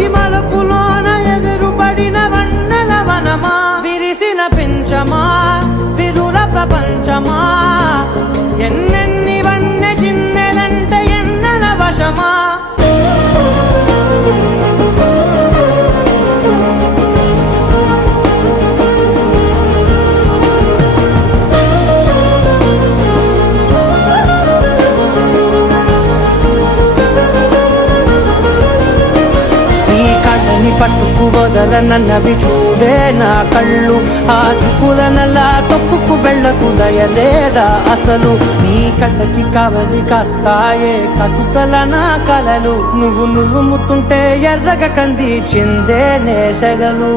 ప్రతి మలుపులోన ఎదురుపడిన వన్నెల వనమా, విరిసిన పించమా విరుల ప్రపంచమా, ఎన్నెన్ని వన్నె చిన్నెలంటే ఎన్నెల వశమా. పట్టుకు వదలనన్నవి చూడే నా కళ్ళు, ఆ చుకులనలా తొక్కుకు వెళ్ళకు దయలేదా అసలు. నీ కళ్ళకి కవలి కాస్తాయే కటుకల నా కలలు, నువ్వు నులుముతుంటే ఎర్రగ కంది చిందే నేసెగలు.